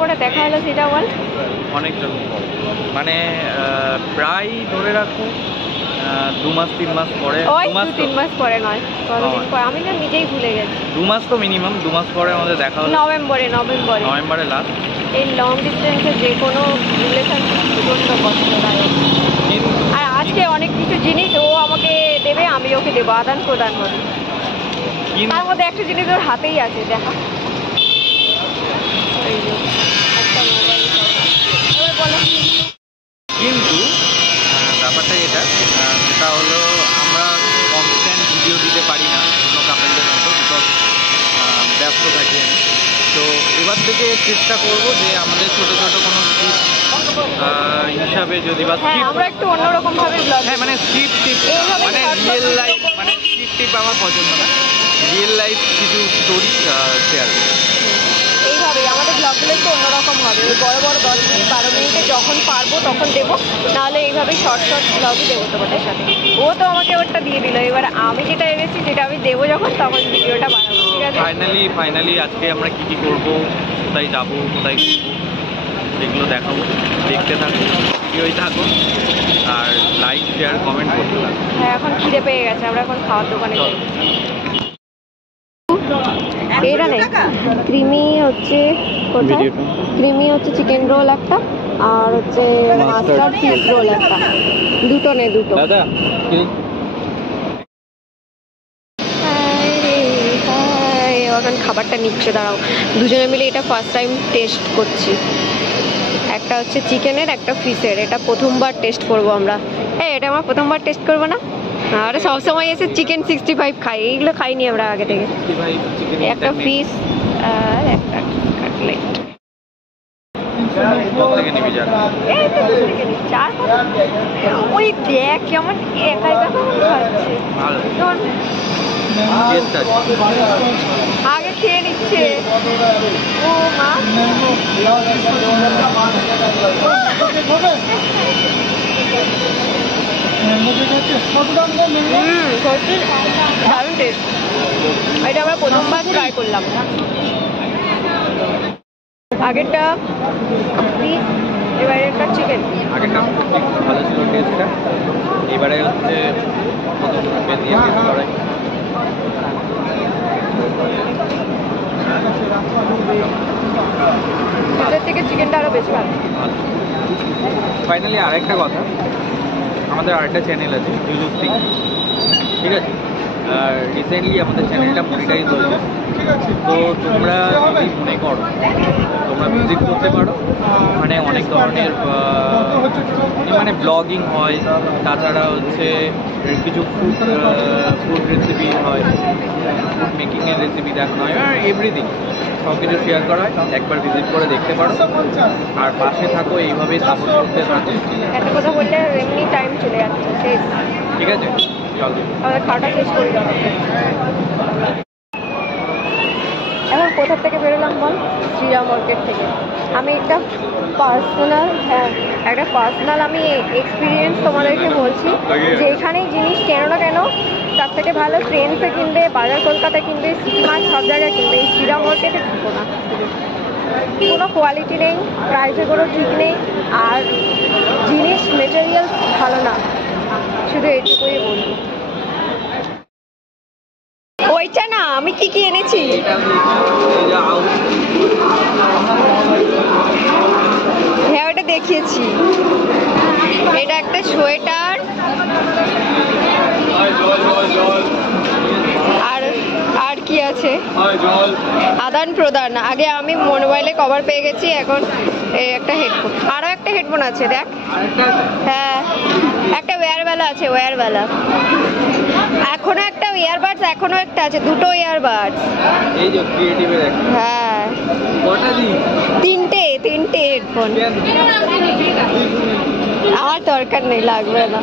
পরে দেখা হলো সেটা বল। অনেকটা মানে প্রায় ধরে রাখো 2 মাস 3 মাস পরে। 2-3 মাস পরে নয়, কতদিন পরে আমি না নিজেই ভুলে গেছি। 2 মাস তো মিনিমাম, 2 মাস পরে আমাদের দেখা হলো নভেম্বরে লাস্ট। এই লং ডিস্টেন্সে যে কোনো রিলেশনশিপ প্রচণ্ড কষ্টদায়ক। আর আজকে অনেক কিছু জিনিস ও আমাকে দেবে, আমি ওকে দেবো, আদান প্রদান হবে। তার মধ্যে একটা জিনিস ওর হাতেই আছে, দেখা। কিন্তু ব্যাপারটা সেটা হলো আমরা কনস্ট্যান্ট ভিডিও দিতে পারি না অন্য কাপেলদের মতো, বিকজ ব্যস্ত থাকি আমি। তো এবার থেকে চেষ্টা করব যে আমাদের ছোটো ছোটো কোনো স্ক্রিপ্ট হিসাবে যদি বা আমরা একটু অন্যরকম ভাবে ব্লগ, হ্যাঁ মানে স্ক্রিপ্ট মানে রিয়েল লাইফ, মানে স্ক্রিপ্ট আমার পছন্দ না, রিয়েল লাইফ কিছু স্টোরি শেয়ার করব। এইভাবেই আমাদের ব্লগগুলো একটু অন্যরকম হবে। ওই বড় বড় 10 মিনিট 12 মিনিটে যখন পারবো তখন দেবো, নাহলে এইভাবেই শর্ট ব্লগই দেবো তোমাদের সাথে। ও তো আমাকে ওটা দিয়ে দিল, এবার আমি যেটা এনেছি যেটা আমি দেবো যখন, তখন ভিডিওটা বানাবো, ঠিক আছে? ফাইনালি আজকে আমরা কী করবো, কোথায় যাবো, কোথায় ঘুরবো, সেগুলো দেখাবো। দেখতে থাকো, ভিডিওই থাকো, আর লাইক শেয়ার কমেন্ট করতে থাকো। হ্যাঁ, এখন খিদে পেয়ে গেছে, আমরা এখন খাওয়ার দোকানে যাই। এটা নেই, ক্রিমি হচ্ছে চিকেন রোল একটা, আর হচ্ছে মাস্টার্ড ফিশ রোল একটা, দুটো নে দুটো। দাদা এখন খাবারটা নিচ্ছে, দাঁড়াও। দুজনে মিলে এটা ফার্স্ট টাইম টেস্ট করছি। একটা হচ্ছে চিকেনের, একটা ফিশের। এটা প্রথমবার টেস্ট করবো আমরা। এটা আমার প্রথমবার টেস্ট করবো না? আরে সবসময় এসে চিকেন 65 খাই, এইগুলো খাইনি আমরা আগে থেকে। একটা ফিশ আর একটা কাটলেট। ওই দেখ কেমন একা একা খাচ্ছে, আগে খেয়ে নিচ্ছে। ও মা, দারুণ টেস্ট। এটা আমরা প্রথমবার ট্রাই করলাম। আগেরটা ফিশ, এবারে একটা চিকেন। আগেরটা ভালো ছিল টেস্টটা, এবারে হচ্ছে ফিশের থেকে চিকেনটা আরও বেশি ভালো। ফাইনালি আরেকটা কথা, আমাদের আরেকটা চ্যানেল আছে ইউলুক সিং, ঠিক আছে? আর রিসেন্টলি আমাদের চ্যানেলটা মনিটাইজ হয়েছে। তো তোমরা যদি মনে করো তোমরা ভিজিট করতে পারো। মানে অনেক ধরনের মানে ব্লগিং হয়, তাছাড়া হচ্ছে কিছু ফুড রেসিপি হয়, ফুড মেকিংয়ের রেসিপি দেখানো হয়, আর এভরিথিং সব কিছু শেয়ার করা হয়। একবার ভিজিট করে দেখতে পারো, আর পাশে থাকো, এইভাবেই সাপোর্ট করতে থাকো। একটা কথা বললে এমনি টাইম চলে যাচ্ছে, শেষ। ঠিক আছে, চলো আমাদের খাওয়াটা শেষ করে দাও। এখন কোথা থেকে বেরোলাম বল? শ্রীরাম মার্কেট থেকে। আমি একটা পার্সোনাল আমি এক্সপিরিয়েন্স তোমাদেরকে বলছি, যে এখানেই জিনিস কেন না কেন তার থেকে ভালো ট্রেন্ডসে কিনবে, বাজার কলকাতায় কিনবে, সিটি মার্ট, সব জায়গায় কিনবে, এই শ্রীরাম মার্কেটে কিনবো না। কোনো কোয়ালিটি নেই, প্রাইসে কোনো ঠিক নেই, আর জিনিস মেটেরিয়াল ভালো না, শুধু এইটুকুই বলবো। ওইটা না, আমি কি এনেছি? হ্যাঁ, ওটা দেখিয়েছি। এটা একটা সোয়েটার, আর কি আছে? আদান প্রদান। আগে আমি মোবাইলে কভার পেয়ে গেছি, এখন একটা হেডফোন, আরও একটা হেডফোন আছে দেখ। হ্যাঁ, একটা ওয়্যারওয়ালা আছে, ওয়্যারওয়ালা। এখনো একটা ইয়ারবাডস, এখনো একটা আছে, দুটো ইয়ারবাডস। এই যে ক্রিয়েটিভে দেখ। হ্যাঁ, কটা দিই? তিনটে হেডফোন। আমার দরকার নেই, লাগবে না।